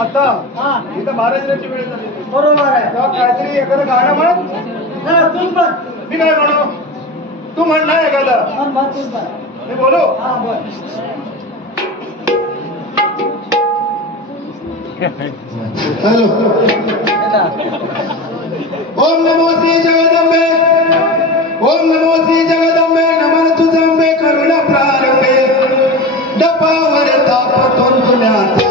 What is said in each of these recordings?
आता इथं महाराजांची वेळ झाली. बरोबर आहे. तेव्हा काहीतरी एखादं गाणं म्हण. तूच म्हण. मी काय म्हणू? तू म्हण नाही एखादं. मी बोलू? हॅलो. ओम नमो श्री जगदंबे. ओम नमो श्री जगदंबे. नमन तुझंबे करुणा प्रारंभे. डपावर ताप तोंडुल्याचा.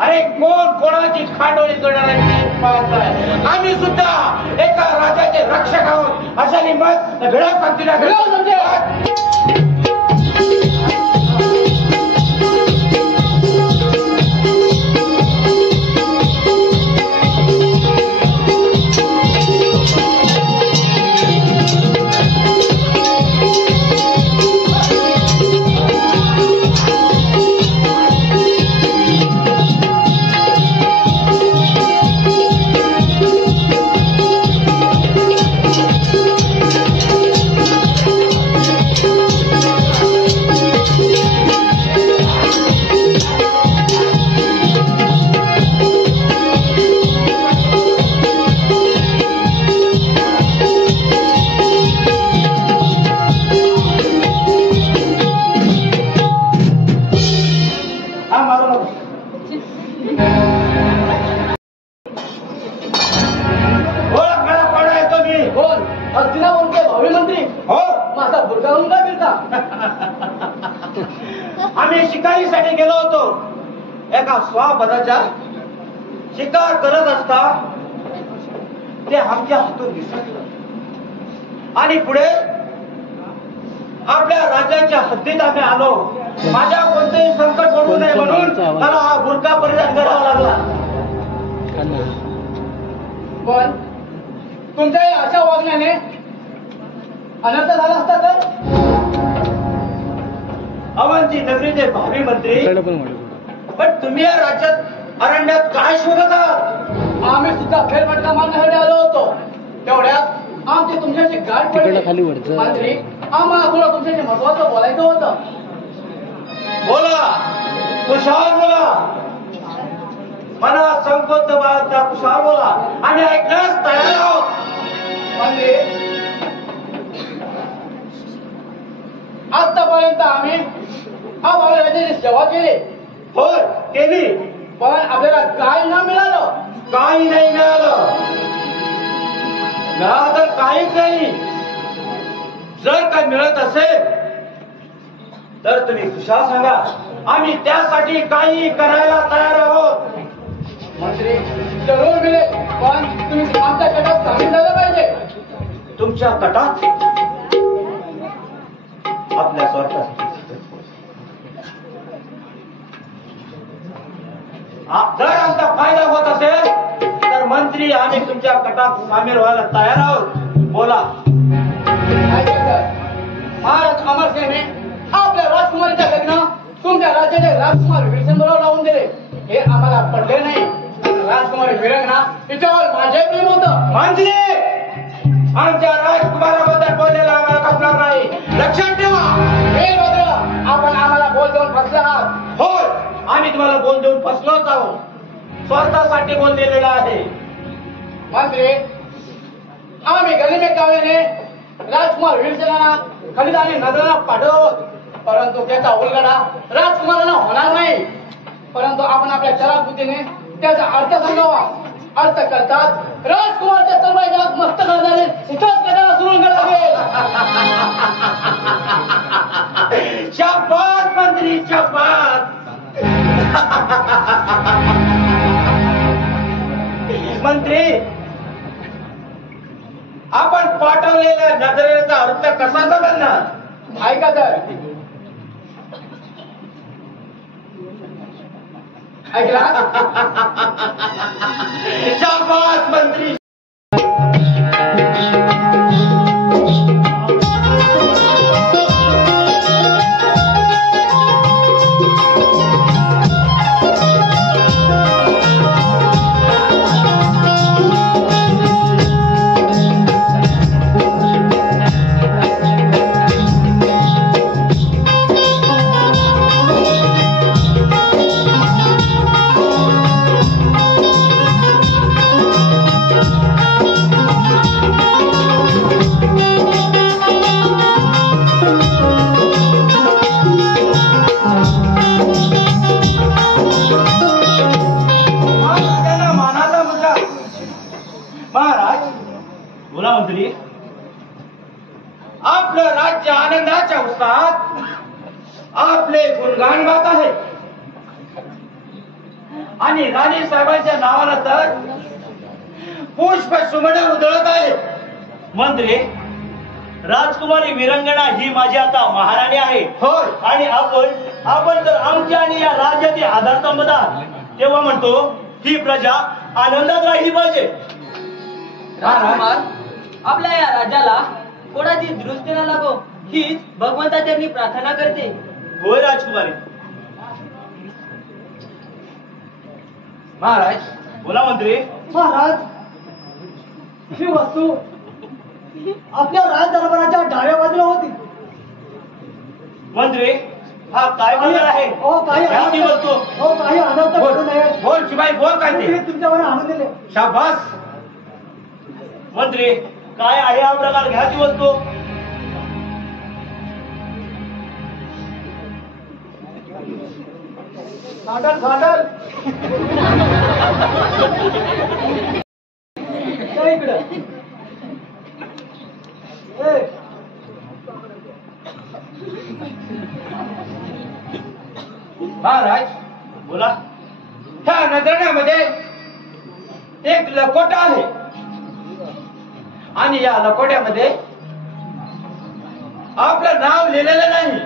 अरे कोण कोणाची खांडोळी करणाऱ्यांची पाहताय. आम्ही सुद्धा एका राजाचे रक्षक आहोत अशा निमत भेळा पंक्तीला भेळा समजे. आम्ही शिकारीसाठी गेलो होतो. एका स्वापदाच्या शिकार करत असता ते आमच्या हातून दिसलं आणि पुढे आपल्या राज्याच्या हद्दीत आम्ही आलो. माझ्या कोणतेही संकट पडू नये म्हणून मला हा बुरका परिधान करावा लागला. पण तुमच्या अशा वागण्याने अनर्थ झाला असता तर अवंती नगरीचे भावी मंत्री पण तुम्ही या राज्यात अरण्यात काय शोधत आहात? आम्ही सुद्धा फेरफटका मारण्यासाठी आलो होतो. तेवढ्यात आमची तुमच्याशी गाठ पडली. मंत्री, आम्हाला थोडं तुमच्याशी महत्वाचं बोलायचं होतं. बोला, कुशाल बोला. मला संकोच बाळगता कुशाल बोला. आम्ही ऐकण्यास तयार आहोत. मंत्री, आतापर्यंत आम्ही आपल्या राज्याची सेवा केली. होय, केली. पण आपल्याला काय न मिळालं. काही नाही मिळालं. मिळालं तर काहीच नाही. जर काय मिळत असेल तर तुम्ही कुशाल सांगा. आम्ही त्यासाठी काही करायला तयार आहोत. मंत्री, जरूर मिळेल, पण तुम्ही आमच्या गटात सामील झालं पाहिजे. तुमच्या गटात आपल्या स्वार्थासाठी जर आमचा फायदा होत असेल तर मंत्री आम्ही तुमच्या गटात सामील व्हायला तयार आहोत. बोला. महाराज अमरसिंहने आपल्या राजकुमारीच्या लग्न तुमच्या राज्याचे राजकुमार विल्सन बरोबर लावून दिले. हे आम्हाला पडले नाही. राजकुमारी विरंगना तिच्यावर माझे प्रेम होतं. मंत्री, आमच्या राजकुमाराबद्दल बोललेला आम्हाला खपणार नाही. लक्षात ठेवा. हे भद्र, आपण आम्हाला बोल देऊन फसला आहात. होय, आम्ही तुम्हाला बोल देऊन फसलोच आहोत. स्वार्थासाठी बोल दिलेला आहे. मंत्री, आम्ही गनिमे कावेने राजकुमार विल्सनाला खलिद आणि नजरांना पाठवत, परंतु त्याचा उलगडा राजकुमारांना होणार नाही. परंतु आपण आपल्या चला बुद्धीने त्याचा अर्थ सांगावा. अर्थ करतात राजकुमारच्या तलवारीला मस्त करणारे इथंच कटाला सुरू लागेल. शाबास मंत्री, शाबास. मंत्री, आपण पाठवलेल्या नजरेचा अर्थ कसा समजणार? ऐका तर. ऐकला? शाबास मंत्री. आपलं राज्य आनंदाच्या उत्साहात आपले गुणगान गात आहे आणि राणी साहेबांच्या नावाला तर पुष्प सुमन उधळत आहे. मंत्री, राजकुमारी विरंगणा ही माझी आता महाराणी आहे. होय, आणि आपण तर आमच्या आणि या राज्याचे आधारस्तंभ आहात. तेव्हा म्हणतो ही प्रजा आनंदात राहिली पाहिजे. राजकुमार, आपल्या या राज्याला कोणाची दृष्टी न लागो हीच भगवंताची मी प्रार्थना करते. होय राजकुमारी. महाराज. बोला मंत्री. महाराज, ही वस्तू आपल्या राज दरबाराच्या डाव्या बाजूला होती. मंत्री, हा काय बोलणार आहे? घ्या ती वस्तू. काही अनर्थ घडू नये. बोल शिवाय बोल काय ते. तुमच्यावर आणून दिले. शाबास. मंत्री, काय आहे हा प्रकार? घ्या ती वस्तू. भांडण भांडण इकडं. महाराज, बोला. ह्या नजरण्यामध्ये एक लकोटा आहे आणि या लकोट्यामध्ये आपलं नाव लिहिलेलं नाही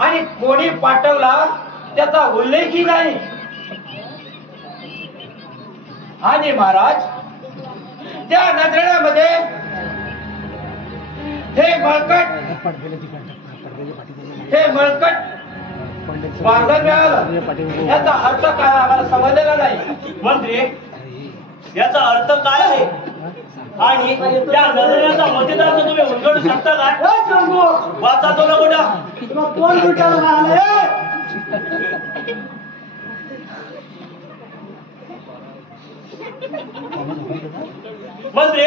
आणि कोणी पाठवला त्याचा उल्लेखही नाही. आणि महाराज, त्या नजरेमध्ये हे मळकट मार्गदर्शन मिळालं याचा अर्थ काय आम्हाला समजलेला नाही. मंत्री, याचा अर्थ काय आहे आणि त्या नजरेचा मतदार तुम्ही उलगडू शकता काय? वाचा तो ना कुठं कोण मंत्री,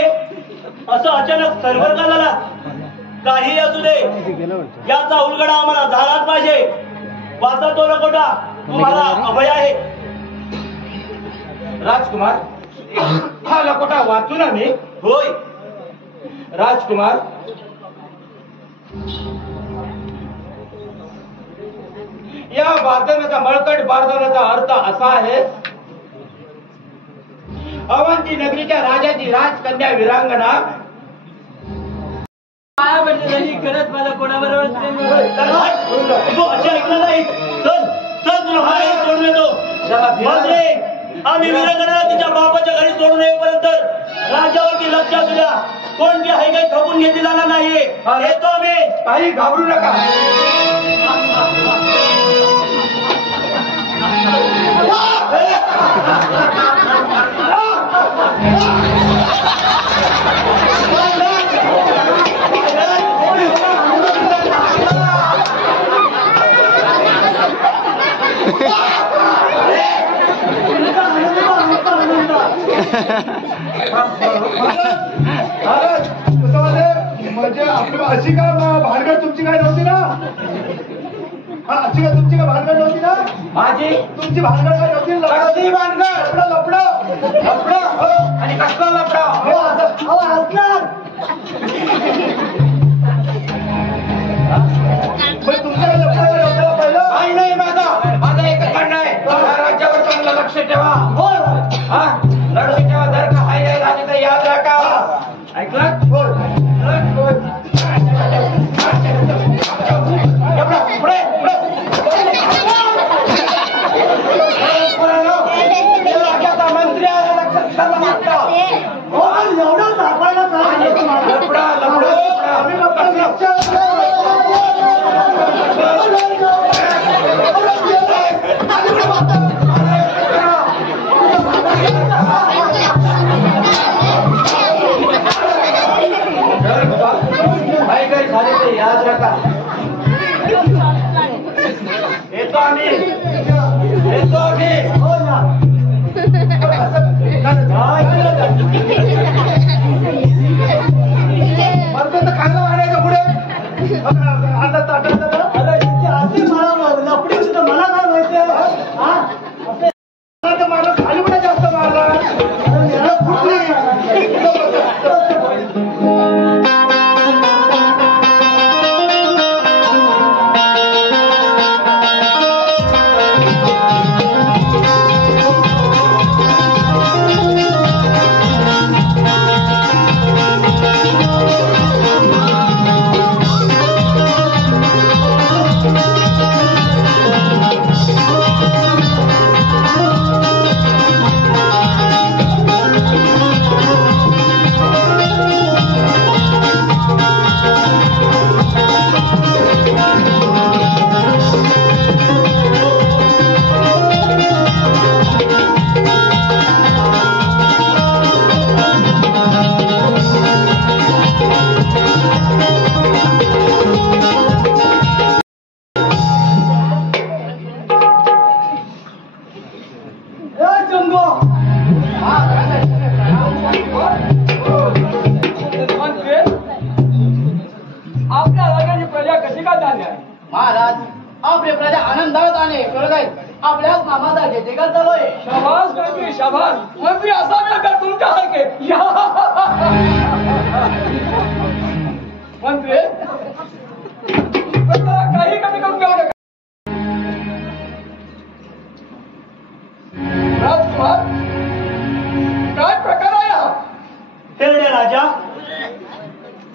असं अचानक सर्व्हर का झाला? काही असू दे, याचा उलगडा आम्हाला झालाच पाहिजे. वाचा तो नकोटा, तुम्हाला अभय आहे. राजकुमार, हा लकोटा वाचू ना मी. होय राजकुमार, या बारदानाचा मळकट बारदानाचा अर्थ असा आहे, अवंती नगरीच्या राजाची राजकन्या विरांगना काय म्हणजे झाली खरंच मला कोणाबरोबर प्रेम आहे. तू असे ऐकलं नाही. चल चल, तुला बाहेर सोडून येतो. मंत्री, आम्ही विरांगणाला तिच्या बापाच्या घरी सोडून येईपर्यंत राज्यावरती लक्ष असू द्या. कोणती आहे काही खपून घेतली जाणार नाही. येतो आम्ही. काही घाबरू नका. म्हणजे आपली अशी का भानगड तुमची काय नव्हती ना? अशी का तुमची काय भानगड नव्हती ना? माझी तुमची भानगड काय नव्हती? कसली भानगड? लपडं लपडं आणि कसला लफडा? तुमच्याकडे लपडं पहिलं काही नाही माझं एकच म्हणणं आहे, या राज्यावर चांगलं लक्ष ठेवा. हा, लक्ष ठेवा. जर का हाय नाही झाले तर याद राखा. ऐकलं? पुढे पुढे राज्याचा मंत्री आहे, लक्षात ठेवा मागचा. एवढं दाखवायला लफडा लफडा काही झाले ते याद राखा. येतो आम्ही. मरतो तर खायला वाढायचं पुढे. आता ताटात लपडी सुद्धा मला काय माहिती मारलं खाली पुढे जास्त मारला. आपल्या राज्याची प्रजा कशी का झाली आहे? महाराज, आपली प्रजा आनंदात आणि करत आहेत. आपल्याच नामाचा जयजयकार चालू आहे. शाबास मंत्री, शाबास मंत्री. असा प्रकार तुमच्यासारखे मंत्री काही कमी करून घेऊ नका. राजकुमार, काय प्रकार आहे हा? तेरडे राजा,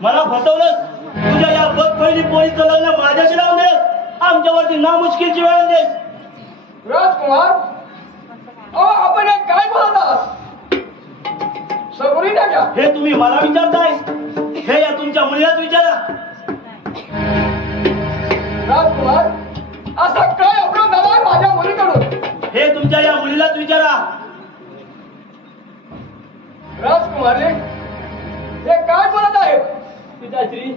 मला फसवलंस. तुझ्या या बदफैली पोरीचं लग्न माझ्याशी लावून देस. आमच्यावरती नामुष्कीची वेळ आणतेस. राजकुमार, आपण हे काय बोलत आहात? सबुरी ना घ्या. हे तुम्ही मला विचारताय? हे या तुमच्या मुलीलाच विचारा. राजकुमार, असा काय हे तुमच्या या मुलीलाच विचारा. राजकुमारी हे काय बोलत आहे? पिताश्री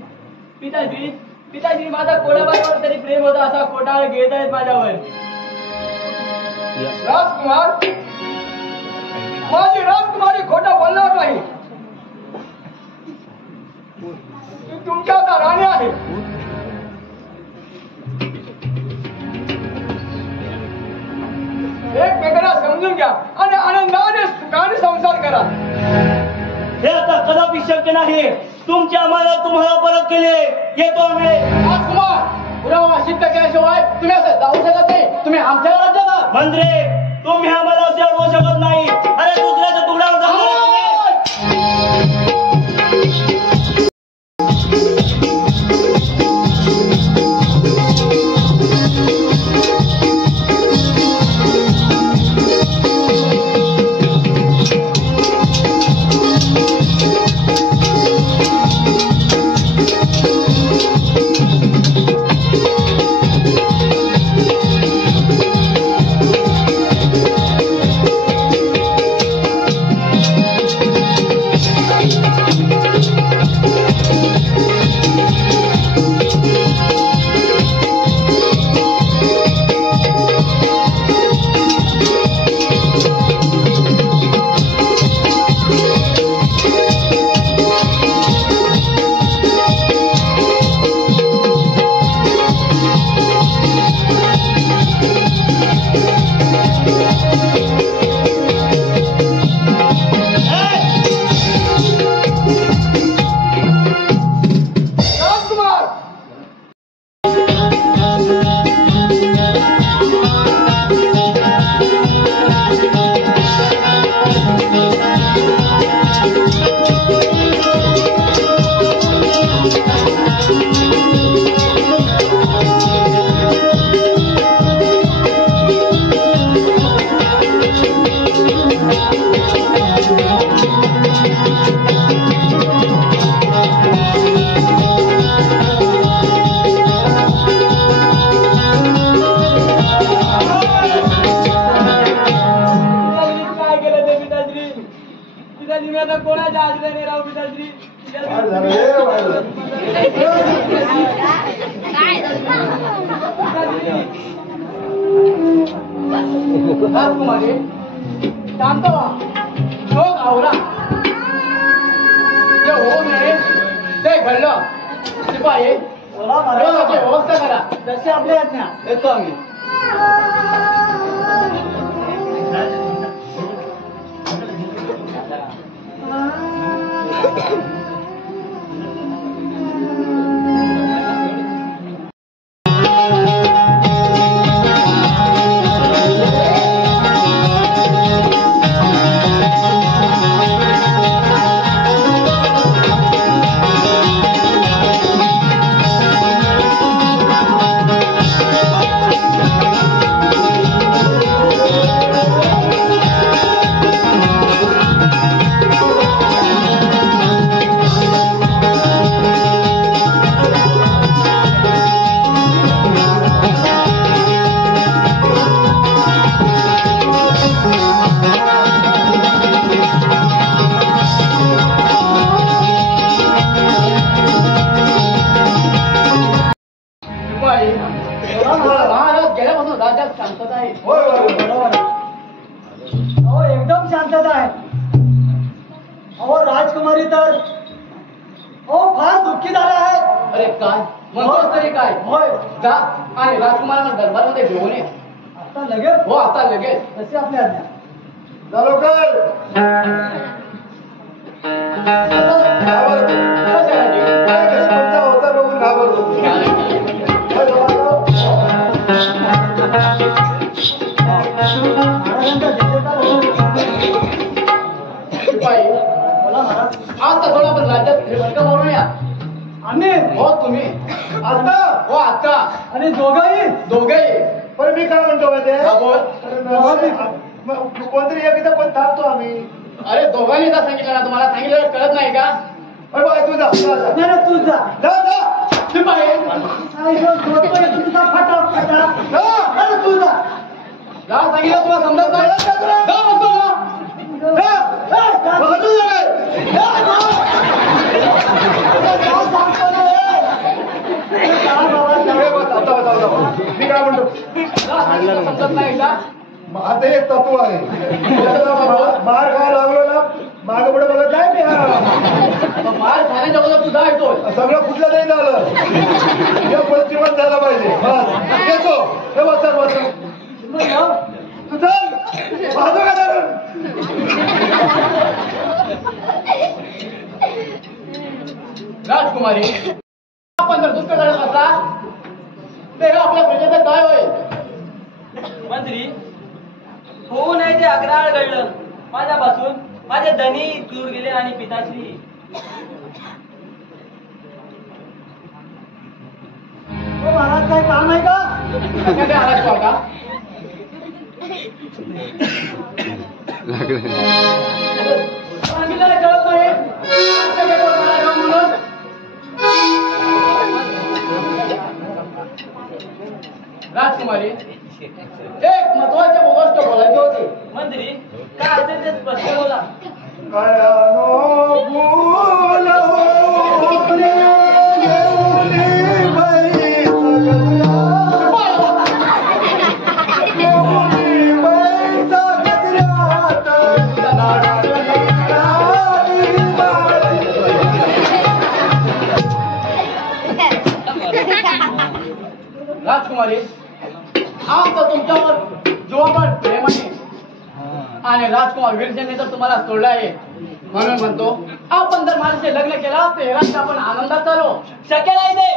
पिताश्री पिताश्री माझा कोणाबरोबर तरी प्रेम होता असा खोटाळ घेत आहेत माझ्यावर. राजकुमार माझी राजकुमारी खोटं बोलणार नाही. ती तुमच्या आता राणी आहे. एकमेकांना समजून घ्या आणि आनंदाने सुखाने संसार करा. हे आता कदापि शक्य नाही. तुमच्या आम्हाला तुम्हाला परत केले येतो आम्ही. राजकुमार पुरावा सिद्ध केल्याशिवाय तुम्ही असं जाऊ शकत नाही. तुम्ही आमच्या राज्यात आहात. मंत्रे तुम्ही आम्हाला असे अडवू शकत नाही. अरे दुसऱ्याच्या तुकड्यावर जमणार कोणाच्या आजल्याने राव पिताश्री. राजकुमारी शांत व्हा. शोक आवरा. जे होऊ नये ते घडलं. शिपाई व्यवस्था करा. जसे आपल्या आज्ञा. येतो आम्ही. महाराज गेल्यापासून राज्यात शांतता आहे. अहो एकदम शांतता आहे. अहो राजकुमारी तर फार दुःखी झाल्या आहेत. अरे काय म्हणतोस तरी काय? होय जा आणि राजकुमारांना दरबारमध्ये घेऊन ये. आता लगेच. हो आता लगेच. तशी आपली आज्ञा. लवकर तुमचा होता बघून घाबरतो. शिपाई आता थोडा आपण राज्यात फेरफटका मारून या. आम्ही हो तुम्ही आता हो आता आणि दोघंही दोघेही. पण मी काय म्हणतो माहिती हा, बोल. कोणतरी एकदा पण थांबतो आम्ही. अरे दोघांनी जा सांगितलं ना तुम्हाला. सांगितलं कळत नाही का? अरे बाय तू जा नाही ना तू जा. शिपाई तुझा फटा फटा. अरे तू जा. राज सांगितलं तुला समजत नाही जा म्हणतो ना. मी काय म्हणतो राज सांगितलं समजत नाही का? माझं एक तत्व आहे मार काय लागलो ना मागे पुढे बघत नाही मी मग मार खाण्याच्या अगोदर तू जा येतो. सगळं कुठलं नाही झालं हे जीवन झालं पाहिजे बस येतो हे वाचन वाचन तू चल माझं काय झालं राजकुमारी आपण जर दुःख करत असता ते आपल्या प्रजेचं काय होईल? मंत्री होऊ नये ते अग्राळ घडलं माझ्यापासून. माझे धनी दूर गेले आणि पिताश्री महाराज काय काम आहे का? कशाला आलास तू आता? सांगितलेलं कळत नाही आमच्या गेटवर मला जाऊ म्हणून. राजकुमारी एक महत्वाची गोष्ट बोलायची होती. मंत्री काय असेल ते स्पष्ट बोला. राजकुमारी आमचं तुमच्यावर जीवापाड प्रेम आहे आणि राजकुमार वीरसेने तर तुम्हाला सोडलं आहे म्हणून म्हणतो आपण जर माझ्याशी लग्न केला तर हे राज्य आपण आनंदात चालू. शक्य नाही ते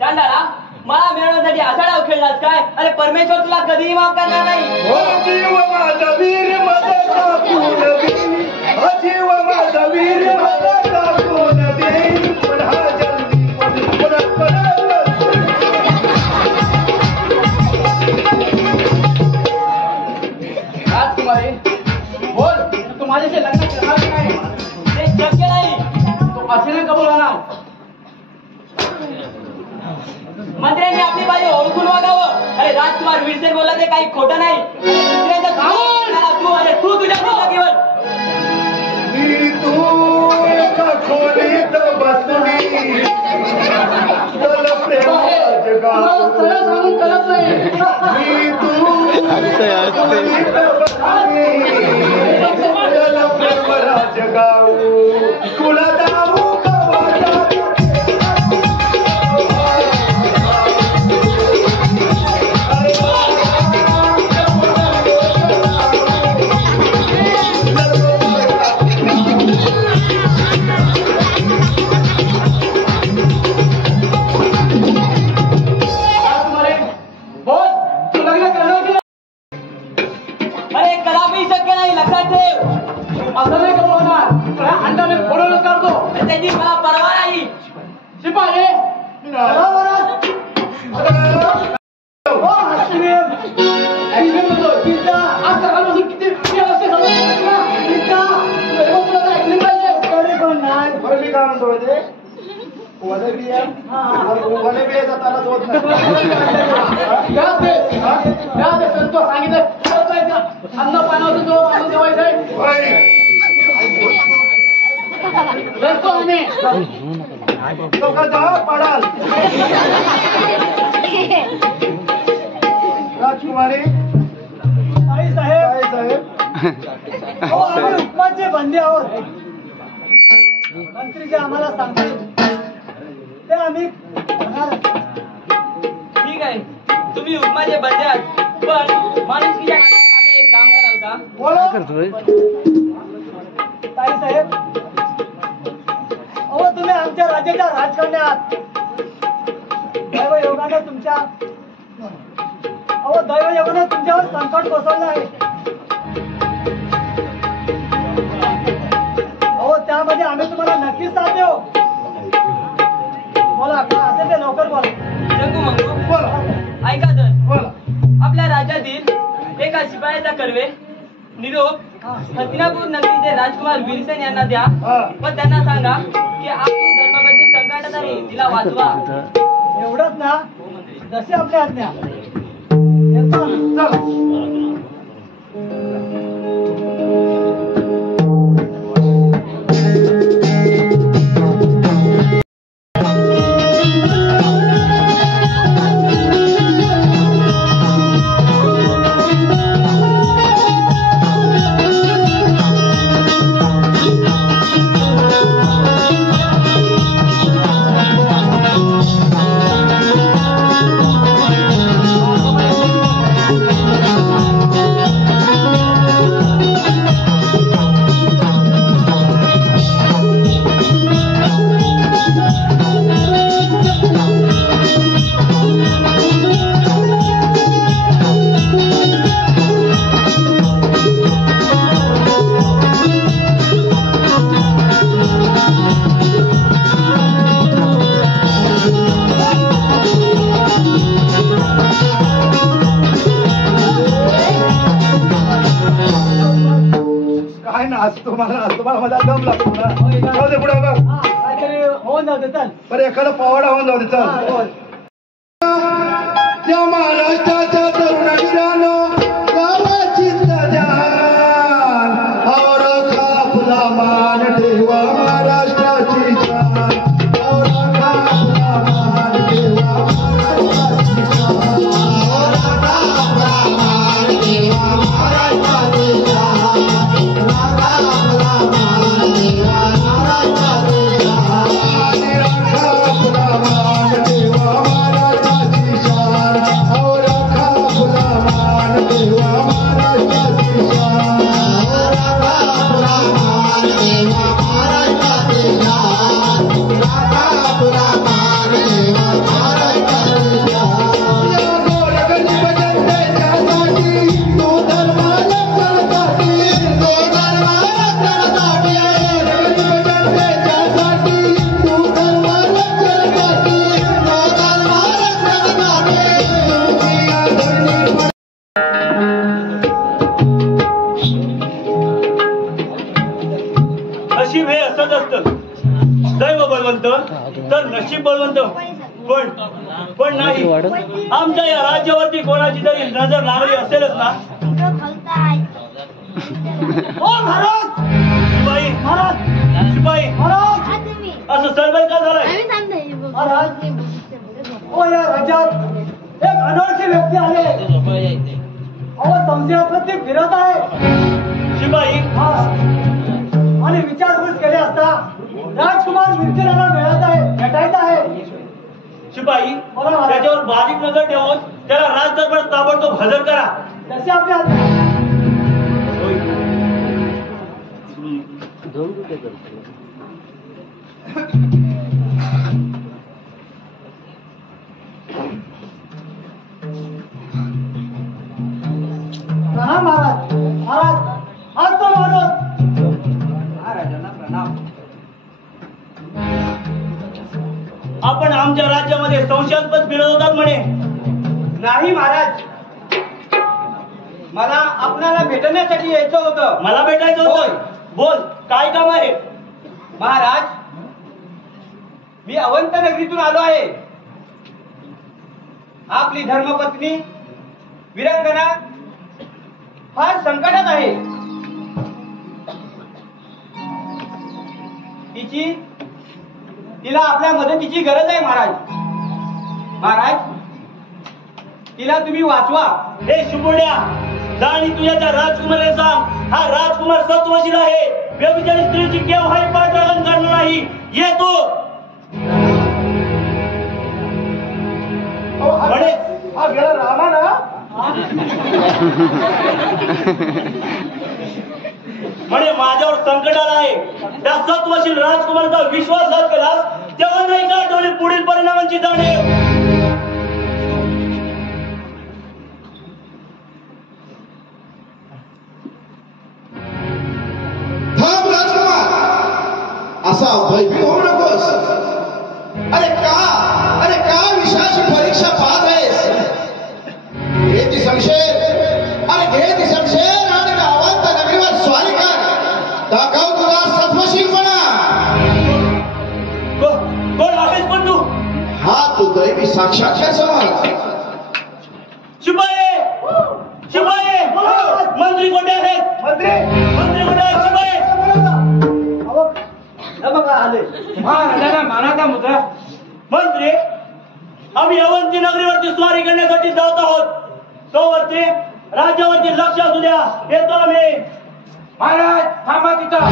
चांडाळा. मला मिळवण्यासाठी असा डाव खेळलास काय? अरे परमेश्वर तुला कधीही माफ करणार नाही. जीव माझा वीर माझा टाकून देईन जीव माझा वीर माझा टाकून देईन पण हा जल्दी पण राजकुमारी बोल तू माझ्याशी लग्न करणार की नाही? ते शक्य नाही. तू असे नाही कबूल होणार. मंत्र्यांनी आपली बाजू ओळखून वागावं. अरे राजकुमार वीरसेन बोलला ते काही खोटं नाही. दुसऱ्याच्या तू आणि तू तुझ्या जागेवर मी तू एका खोलीत बसली चल प्रेमात तुला गाव सरळ सांगून कळत नाही. मी तू खोलीत बसली चल प्रेमात गाव तुला जाऊ राजकुमारी बोल तू लग्न करणार की नाही? अरे कदापि शक्य नाही. लक्षात ठेव. असं नाही कबूल होणार. तुला अंडाने फोडूनच काढतो. अरे त्याची मला परवा नाही. शिपाई हो हसदेव. ऍक्सिडेंट होतोय. आज सकाळपासून किती असते तुला ऍक्सिडेंट पाहिजे. तरी पण नाही. बरं मी काय म्हणतो ते वनबिया वनबिया तालाच होत नाही तो सांगितलं अन्न पाण्यावर जो आणून ठेवायचं आहे रडतो आम्ही. लोकांचा पडाल राजकुमारी ताई साहेब काय साहेब हो आम्ही उपमाचे बंदी आहोत. मंत्री जे आम्हाला सांगतील ते आम्ही होणार. ठीक आहे तुम्ही उपमाचे बंदे आहात. पण माणुसकीच्या नात्याने माझं एक काम कराल का? बोला ताई साहेब अहो तुम्ही आमच्या राज्याच्या राजकन्यात दैव योगाने तुमच्या अहो दैव योगाने तुमच्यावर संकट कोसळलं आहे. अहो त्यामध्ये आम्ही तुम्हाला नक्कीच साथ देऊ. बोला काय असेल ते लवकर बोला. जगू मंगू बोला ऐका तर. बोला आपल्या राज्यातील एका शिपायाचा कर्वे निरोप हस्तिनापूर नगरीचे राजकुमार वीरसेन यांना द्या हा. व त्यांना सांगा की आपली धर्मपत्नी संकटात आहे तिला वाचवा. एवढंच ना जशी आपली आज्ञा येतो आम्ही. चल काय ना आज तुम्हाला माझा दम लागतो ना. जाऊ दे पुढे बघ. काहीतरी होऊन जाऊ दे चल. बरं एखादा पावाडा होऊन जाऊ दे चल. या महाराष्ट्राच्या तरुणांनो गावाची जान और आपला मान ठेवा महाराष्ट्राची शान और आपला मान ठेवा महाराष्ट्राची शान और आपला मान ठेवा महाराष्ट्राची शान आपला मान ठेवा महाराष्ट्राची शान आपला मान ठेवा महाराष्ट्राची शान और आपला मान ठेवा महाराष्ट्राची शान और आपला मान ठेवा महाराष्ट्राची शान आपला मान ठेवा महाराष्ट्राची शान. या गोरगरीब जनतेच्यासाठी हिंदू धर्माला करताती हिंदू धर्माला करताती गोरगरीब जनतेच्यासाठी हिंदू धर्माला करताती हिंदू धर्माला करताती दुनिया धरणी नशीब हे असंच असतं. दैव बळवंत तर नशीब बळवंत पण नाही. आमच्या या राज्यावरती कोणाची तरी नजर लागली असेलच ना. ओ महाराज शिपाई महाराज शिपाई महाराज असं सरबल का झालंय. महाराज ओ या राज्यात एक अनोळखी व्यक्ती आले. अहो संशयाप्रती फिरत आहे. शिपाई हा. आणि विचारपूस केली असता राजकुमार विरकर यांना भेटायचं आहे. शिपाई बरोबर. त्याच्यावर बारीक नजर ठेवून त्याला राजदरबारात ताबडतोब हजर करा. तसे आपल्या प्रणाम महाराज. महाराज आज तो माणूस आपण आमच्या राज्यामध्ये संशयास्पद फिरत होतात म्हणे. नाही महाराज, मला आपणाला भेटण्यासाठी यायचं होतं. मला भेटायचं होय. होतं. बोल काय काम आहे. महाराज, मी अवंत नगरीतून आलो आहे. आपली धर्मपत्नी विरंगना फार संकटात आहे. तिला आपल्या मदतीची गरज आहे महाराज. महाराज, तिला तुम्ही वाचवा. हे शुभोड्या जा आणि तुझ्या त्या राजकुमाराला सांग हा राजकुमार सत्वशील आहे. व्यभिचारी स्त्रीची केव्हाही पाठराखण करणार नाही. येतो म्हणे. हा गेला रामा ना. म्हणे माझ्यावर संकट आलं आहे. त्या सत्वशील राजकुमारचा विश्वासघात केलास तेव्हा नाही का आठवली पुढील परिणामांची जाणीव. थांब राजकुमार, असा भयभीत होऊ नकोस. अरे का विषयाची परीक्षा पाहत आहेस. घे ती शमशेर आणि गावात नगरीवर स्वारी कर. दाखव तुला सत्वशीलपणा. कोण आहेस पण तू. हा तू दैवी साक्षात्कार समज. शिपाई शिपाई मंत्री कोठे आहेत. मंत्री कुठे आहेत. शिपाई बघा आले. महाराजांना मानाचा मुद्रा. मंत्री आम्ही अवंती नगरीवरती स्वारी करण्यासाठी जात आहोत. तोवरती राज्यावरती लक्ष असू द्या. येतो आम्ही. महाराज थांबा तिथं.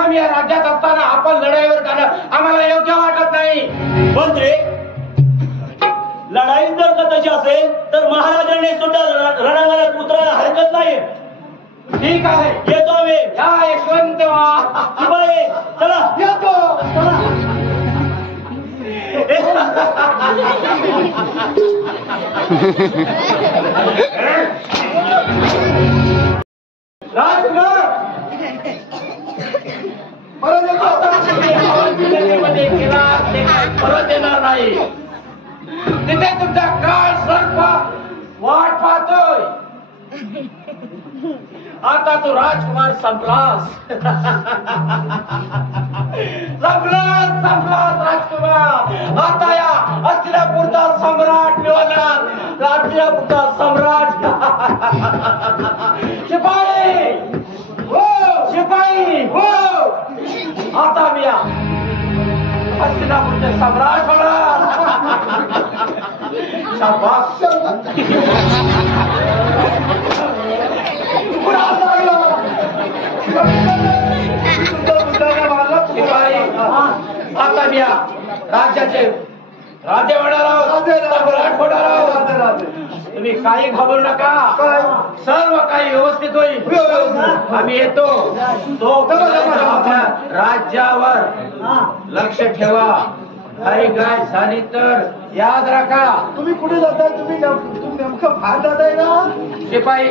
आम्ही या राज्यात असताना आपण लढाईवर जाणं आम्हाला योग्य वाटत नाही. मंत्री लढाई जर का तशी असेल तर महाराजांनी सुद्धा रणांगणात उतरायला हरकत नाही. ठीक आहे, येतो आम्ही. या यशवंत शिपाई चला. येतो. चला. राजकुमार परत येणार नाही. तिथे तुमचा काळ सर्प वाट पाहतोय. आता तू राजकुमार संपलास. संपलास राजकुमार. आता या हस्तिनापूरचा सम्राट मिळवणार. हस्तिनापूरचा सम्राट. शिपाई हो, शिपाई हो. आता मी या हस्तिनापूरचे सम्राट होणार. शाबास. आता मी या राज्याचे राजे होणार आहोत. सम्राट होणार आहोत. तुम्ही काही घाबरू नका. सर्व काही व्यवस्थित होईल. आम्ही येतो. तो राज्यावर लक्ष ठेवा. काही गाय झाली तर याद राखा. तुम्ही कुठे जाताय? तुम्ही नेमकं बाहेर जाताय ना? शिपाई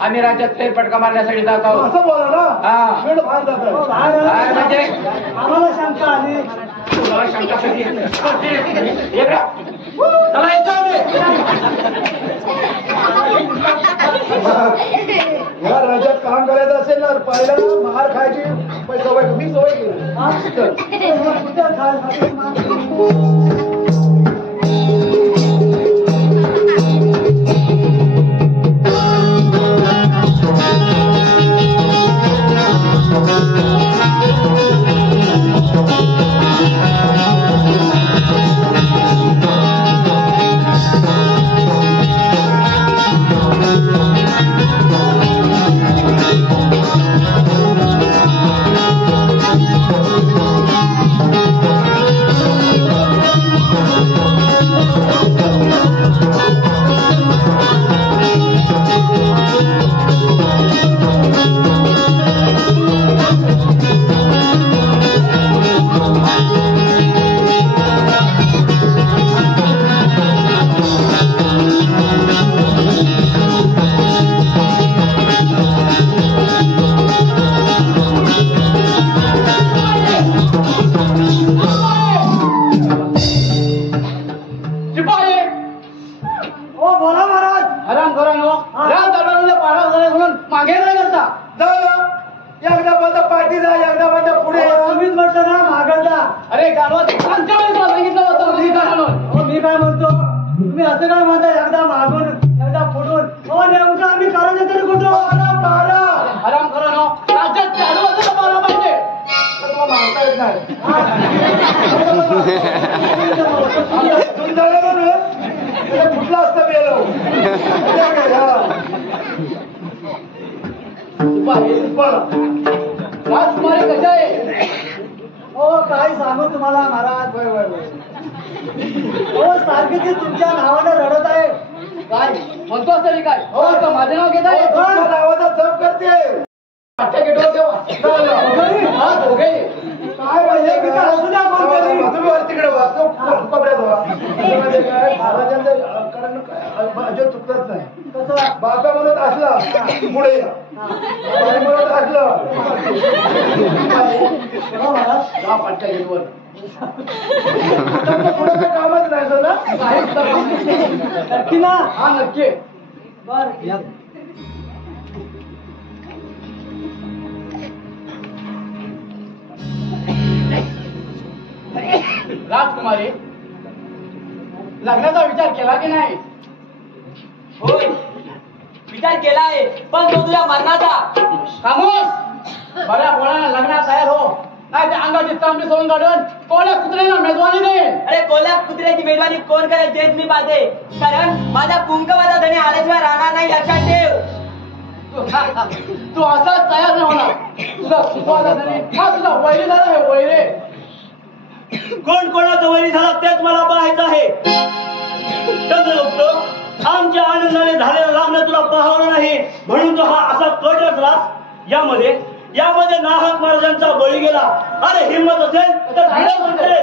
आम्ही राज्यात फेरफटका मारण्यासाठी जात आहोत. असं बोला ना. हा. वेळ बाहेर जाताय. बाहेर म्हणजे आम्हाला शंका आली. तुला शंका कधी चला या राज्यात काम करायचं असेल ना पहिला मार खायची सवय मी सवय केली. कुठला असतं बेलो राजकुमारी कशा आहे? हो काय सांगू तुम्हाला महाराज. हो सारखी ती तुमच्या नावानं रडत आहे. काय म्हणतो तरी काय? हो का माझे नाव घेत आहे? नावाचा जप करते. काय पाहिजे तुम्ही तिकडे अजिबात चुकत नाही. बाबा म्हणत असला पुढे म्हणत असलं पुढे काही कामच नाही नक्की ना? हा नक्की. बर राजकुमारी लग्नाचा विचार केला की नाही? होय विचार केलाय पण तो तुझ्या मरणाचा. खामोश. बऱ्या पोळ्याला लग्नात तयार हो, नाही ते अंगाची चांबडी सोडून काढून कोल्या कुत्र्याला मेजवानी देईन. अरे कोल्हा कुत्र्याची मेजवानी कोण करेल तेच मी पाहते. कारण माझा कुंकवाचा धनी आल्याशिवाय राहणार नाही लक्षात ठेव. तू असाच तयार नाही होणार. तुझा कुंकवाचा धनी हा तुझा वैरी झाला आहे. वैरे कोण कोणाचं वैरी झाला तेच मला पाहायचं आहे. चंद्रगुप्त आमच्या आनंदाने झालेलं लग्न तुला पाहवलं नाही म्हणून तो हा असा कट रचलास. यामध्ये नाहक महाराजांचा बळी गेला. अरे हिंमत असेल तर म्हणते.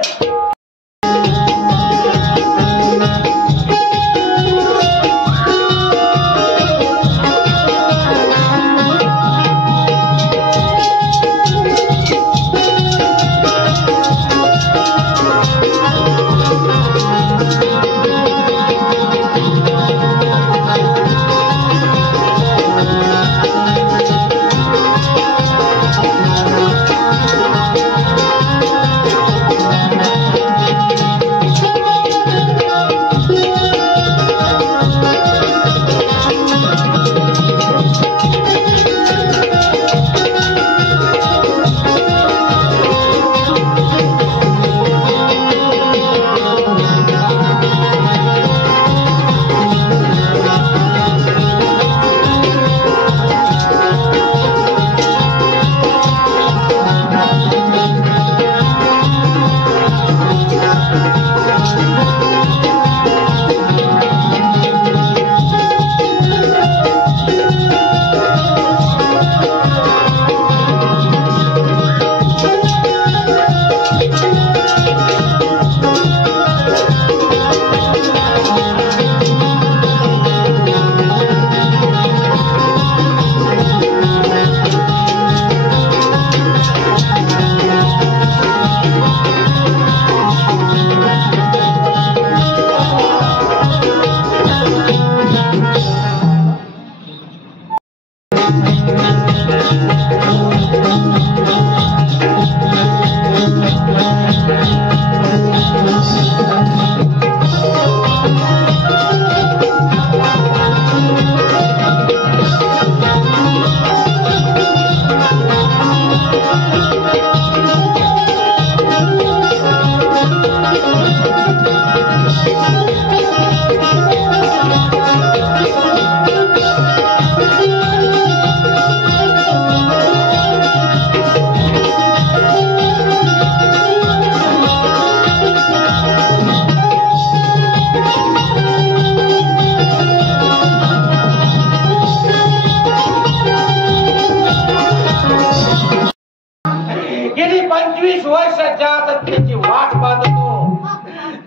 गेली 25 वर्षाच्या सत्तेची वाट पाहतो.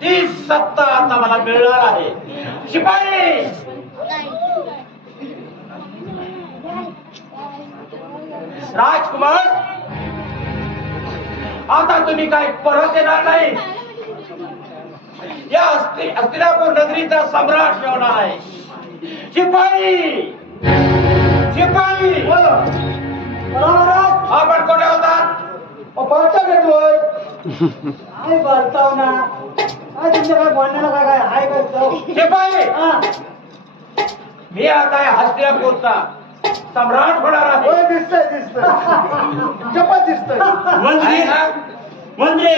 ती सत्ता आता मला मिळणार आहे. शिपाई, राजकुमार, आता तुम्ही काय परत येणार नाही. या हस्तिनापूर नगरीचा सम्राट मी होणार आहे. शिपाई, शिपाई, आपण कोठे होतात? पालता भेटलोय. काय बोलताव ना, काय तुमच्या काय बोलण्याला काय हाय काय जाऊ. शिपाई, मी आता या हस्तिनापूरचा सम्राट होणार आहे. दिसतंय दिसतंय जपत दिसतंय. मंत्री, मंत्री,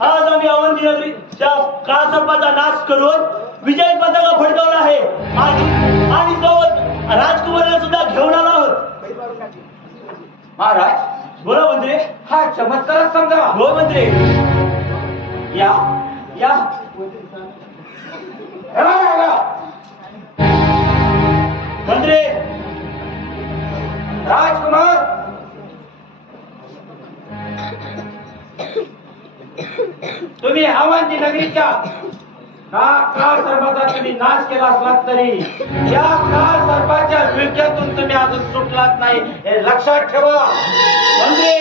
आज आम्ही अवंती नगरीच्या काळसर्पाचा नाश करून विजय पताका फडकवला आहे आणि सोबत राजकुमाराला सुद्धा घेऊन आला आहोत. महाराज, बोला मंत्री. हा चमत्कारच समजा. हो मंत्री. या या मंत्री, राजकुमार, तुम्ही अवंती नगरीच्या काळ सर्पाचा तुम्ही नाश केला असलात तरी या काळ सर्पाच्या विळख्यातून तुम्ही अजून सुटलात नाही, हे लक्षात ठेवा. मंत्री,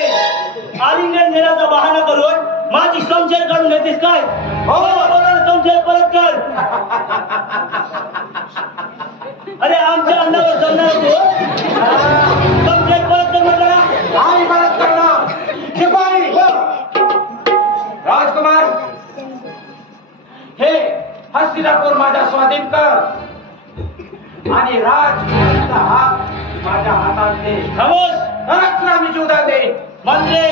आलिंगन घेण्याचा बहाणा करून माझी संशय काढून घेतेस काय? हो, संशय परत कर. अरे आमच्या अंगावर जमणार तो संशय परत कर म्हटलं. नाही परत करणार. शिपाई, राजकुमार, हे हस्तिनापूर माझ्या स्वाधीन कर आणि राजकुमारीचा हात माझ्या हातात दे. खामोश. तुला मी जुदा दे. मंत्री,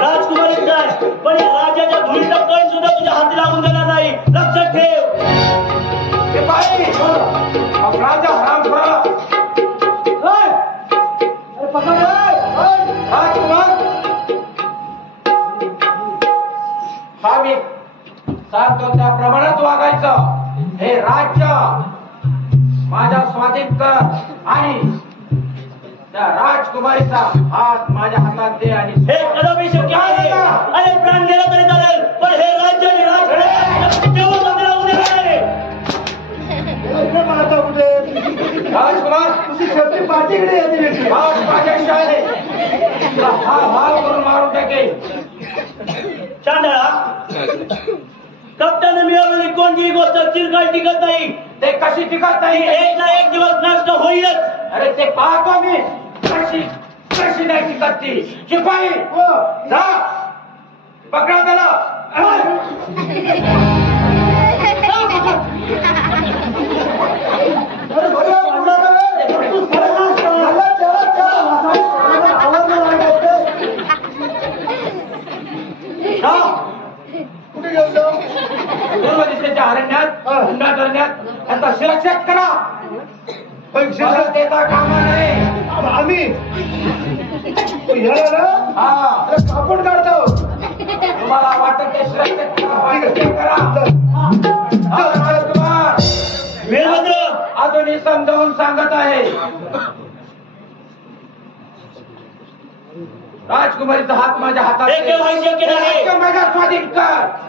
राजकुमारी काय पण या राजाच्या धुळीचा कण सुद्धा तुझ्या हाती लागून देणार नाही, लक्षात ठेव. शिपाई, अब राजा हरामखोरा. अरे पकड. राजकुमार, हा मी सांगतो त्या प्रमाणात वागायचं. हे राज्य माझ्या स्वाधीन कर आणि त्या राजकुमारीचा हात माझ्या हातात दे. आणि हे कदापि शक्य आहे. अरे प्राण गेला तरी चालेल, पण हे राज्य आणि राजकुमार केव्हा बंद राहू देणार आहे. आता कुठे राजकुमार, तुझी शेवटी पाठीकडे येते. माझ्याशी आहे. तुला हा भाव करून मारून टाकेल. चांदळा, कप्तानं मिळवलेली कोणतीही गोष्ट चिरकाल टिकत नाही. ते कशी टिकत नाही, एक ना एक दिवस नष्ट होईलच. अरे ते पाहतो मी. कशी कशी नाही टिकत ती. शिपाई, जा पकडा त्याला. अरे भैया म्हणणार आहे, तू सर्रास मला त्याला आवडलं लागायचं. कुठे गेलो? पूर्व दिशेच्या अरण्यात हुंडा करण्यात त्यांचा शिरक्षेप करा. परत देता कामा नये. आम्ही ह्याला ना हा, कापून काढतो. तुम्हाला वाटत ते शिरक्षेप करा. राजकुमार, वीरभद्र, अजूनही समजावून सांगत आहे. राजकुमारीचा हात माझ्या हातात हे केव्हाही शक्य नाही. राज्य माझ्या स्वाधीन कर.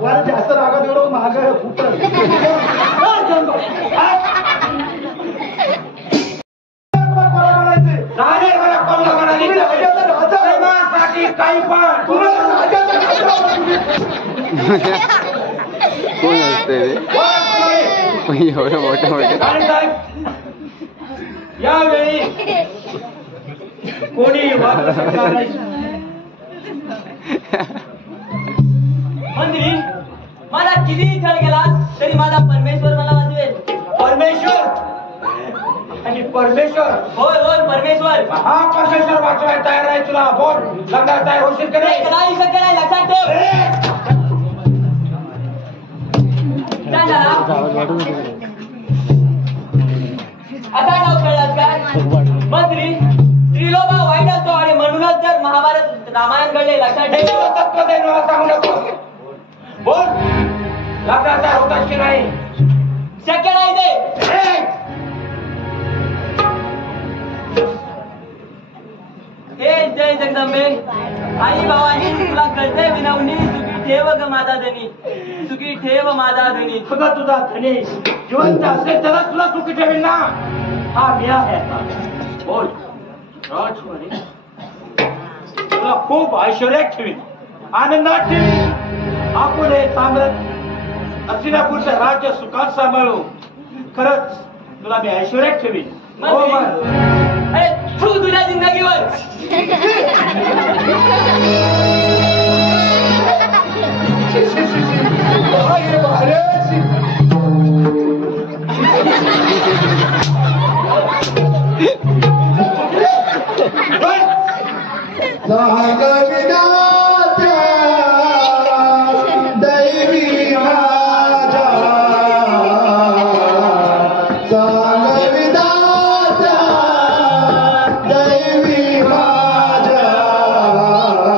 वर जास्त रागात एवढं महाग खूप चालेल, मला कोल्हा म्हणाली प्रेमासाठी काही पण. कोण असते रे एवढं मोठं मोठं राणीसाहेब, यावेळी कोणी वाचू शकणार नाही. मंत्री मला किती छळ केला तरी माझा परमेश्वर मला वाचवेल. परमेश्वर आणि परमेश्वर. होय होय परमेश्वर. हा परमेश्वर वाचवायला तयार आहे तुला. बोल लग्नाला तयार होशील का नाही? नाही शक्य नाही, लक्षात ठेव. काय झाला? आता नाव कळलं काय? मंत्री त्रिलोभा वाईट असतो आणि म्हणूनच जर महाभारत रामायण घडले, लक्षात ठेव. तत्व देण्याला सांगू नको. बोल लग्नाला तयार होतास की नाही? शक्य नाही ते. हे जय जगदंबे, आई बाबांनी तुला कळतंय विनवणी, सुखी ठेव ग माझा धनी, सुखी ठेव माझा धनी. सगळं तुझा धनी जिवंत असेल तरच तुला सुखी ठेवील ना. हा मी आहे आता. बोल राजकुमारी तुला खूप ऐश्वर्यात ठेवील, आनंदात ठेवील. आपण हे साम्राज्य हस्तिनापूरचं राज्य सुखात सांभाळू. खरंच तुला मी ऐश्वर्यात ठेवील. हो मग अरे तू तुझ्या जिंदगीवर. दैवी माझा दैवी माझा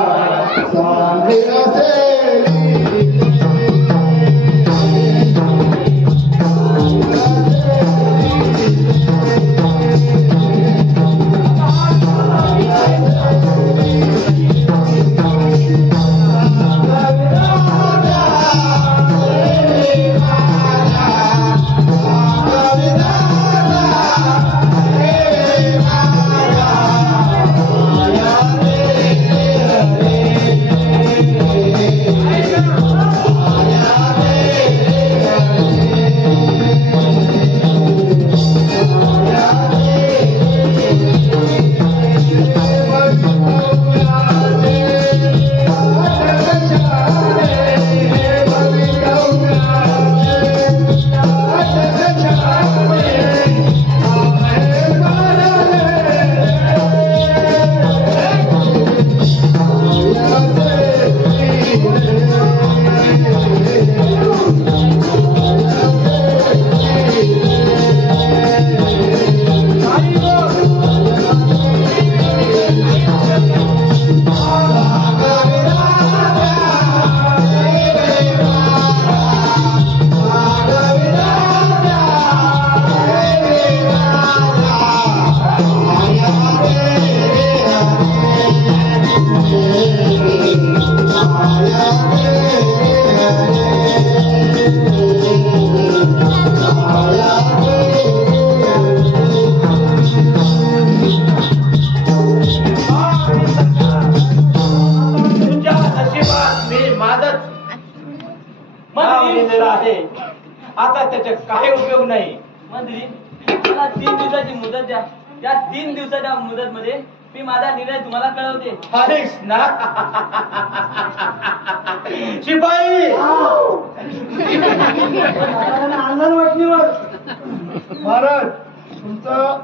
आता त्याचे काही उपयोग नाही. मंत्री मला 3 दिवसाची मुदत द्या. त्या 3 दिवसाच्या मुदत मध्ये मी माझा निर्णय तुम्हाला कळवते. आहेस ना शिपाई. अंगणवाडीवर महाराज तुमचं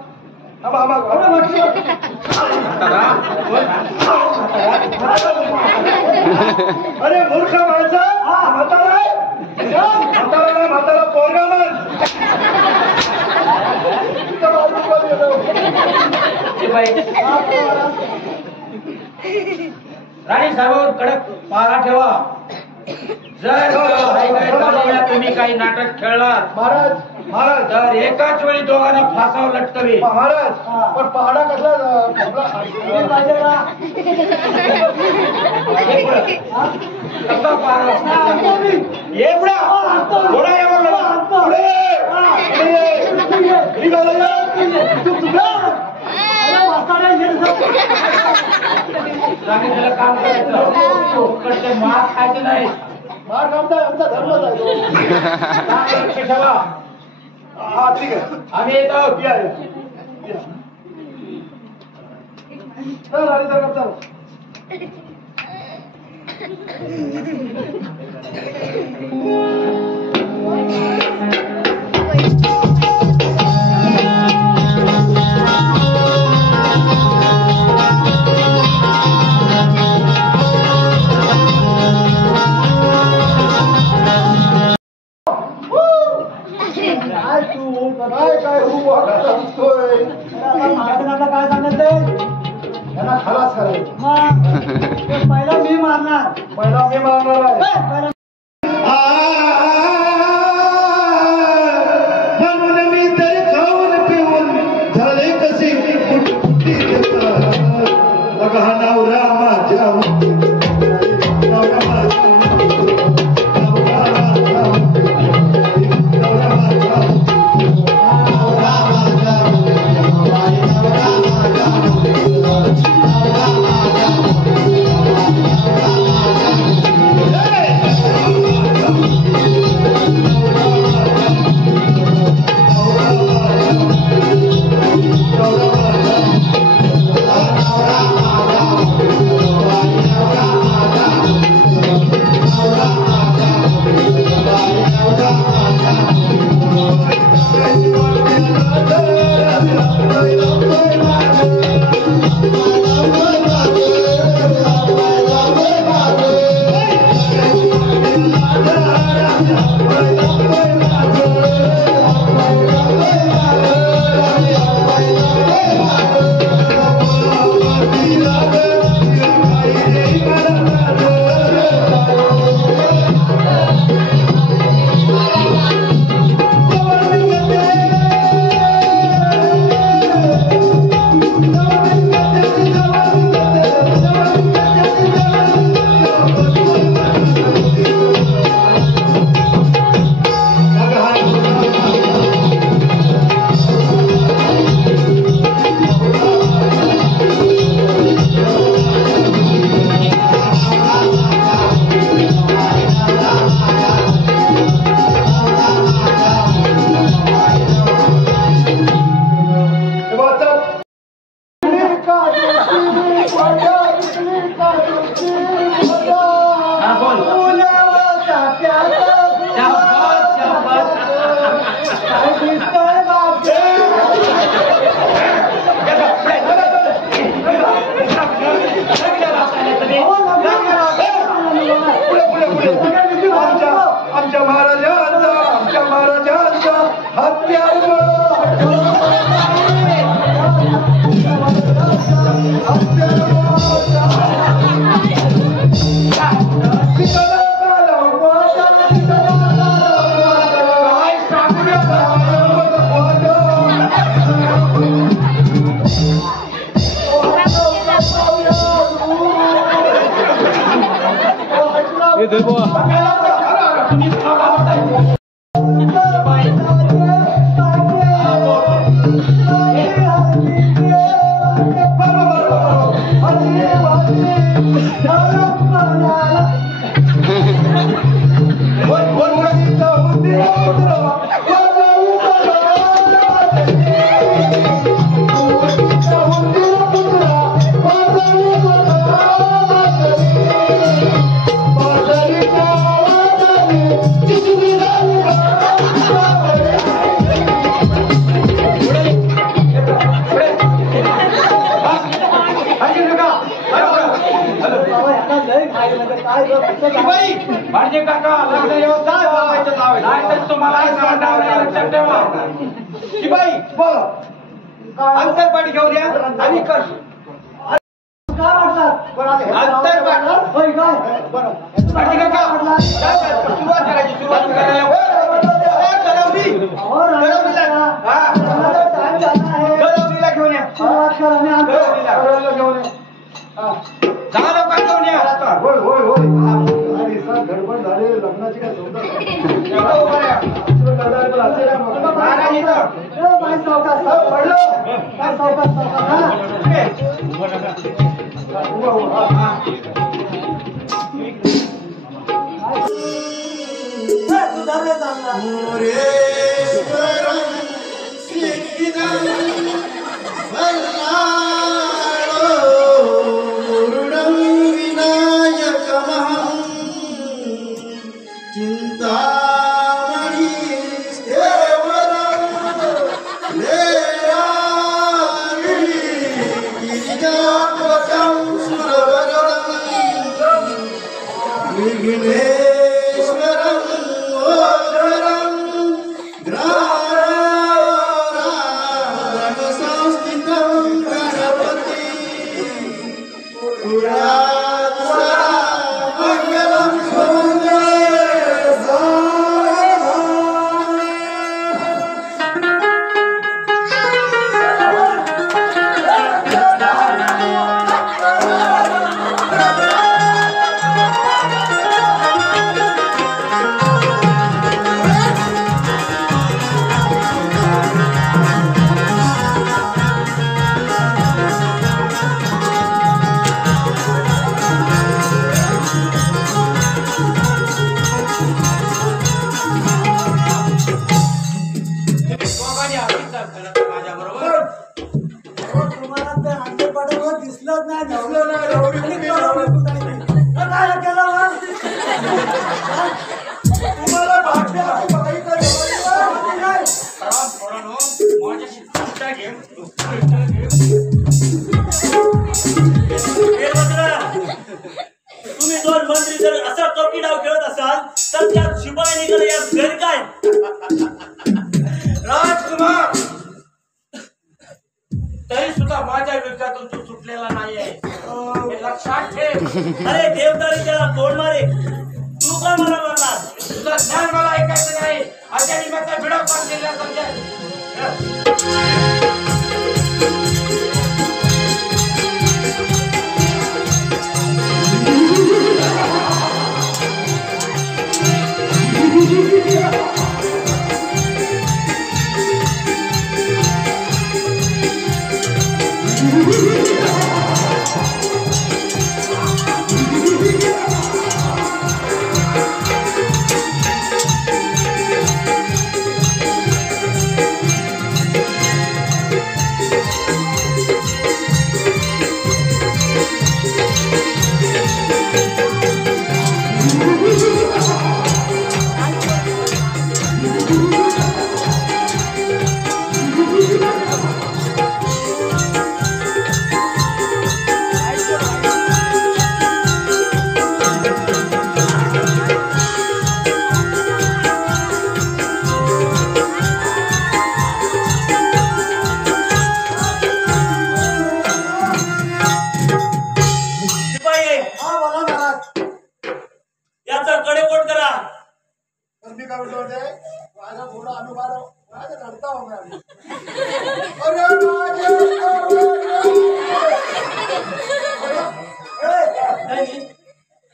अरे मूर्ख माणसा, म्हातारा म्हातारा पोरगा म्हण. राणी साहेबांवर कडक पारा ठेवा. जर तुम्ही काही नाटक खेळलात महाराज महाराज तर एकाच वेळी दोघांना फासावर लटकवे. महाराज पण पहाडा कसला कसा पारा एवढा थोडा सांगितलेलं काम करायचं. मार खायचं नाही. मार आमचा धर्मच आहे. लक्ष ठेवा. हा ठीक आहे. आम्ही येतो. चल आली तर चल. काय हो आता दिसतोय. महाराजांना काय सांगितलंय? त्यांना खलास करायचं. पहिला मी मारणार. पहिला मी मारणार आहे. पहिला म्हणून मी तर खाऊन पिऊन झाले कसे अगं नवरा माझ्या नवरा माझ्या आमच्या महाराजांचा हत्यार भाजी काका लग्न व्यवस्थित तुम्हाला लक्षात ठेवा. बाई बोला अंतरपाठी घेऊन या आणि कर काय वाटतात? अंतरपाठ होय काय? भाजी काका सुरुवात करायची. सुरुवात करायला गरवलीला घेऊन या. करायला घेऊन ये. दहा लोकांना घेऊन या. होय होय होय आणि सर गडबड झाली लग्नाची काय समजा होता माझ्या बरोबर. तुम्हाला ते अंडे पाठवलं दिसलंच नाही दिसलं नाही, एवढी आणि कुठे कळवलं कुठे नाही. काय केलं मग? तुम्हाला भाग्य असं बघायचं नाही. माझ्याशी सुट्टा घे. तुम्ही दोन मंत्री जर असा कपटी डाव खेळत असाल तर त्या शिपाई या घरी काय राजकुमार तरी सुद्धा माझ्या विरोधातून तू सुटलेला नाहीये हे लक्षात ठेव. अरे देवदारी त्याला कोण मारे तू का मला मारणार तुझं ज्ञान मला ऐकायचं नाही. अशा निमित्त भिडा पास केला समजेल.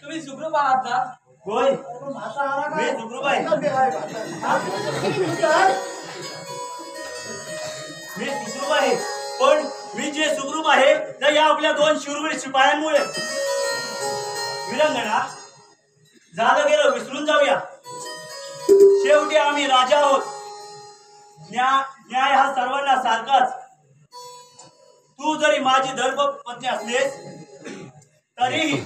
तुम्ही सुखरूप आहात ना? होय मी सुखरूप आहे मी सुखरूप आहे पण मी जे सुखरूप आहे तर या आपल्या दोन शूरवीर शिपायांमुळे. विरंगणा झालं गेलं विसरून जाऊया. शेवटी आम्ही राजा आहोत. न्याय हा सर्वांना सारखाच. तू जरी माझी धर्मपत्नी असलेस तरीही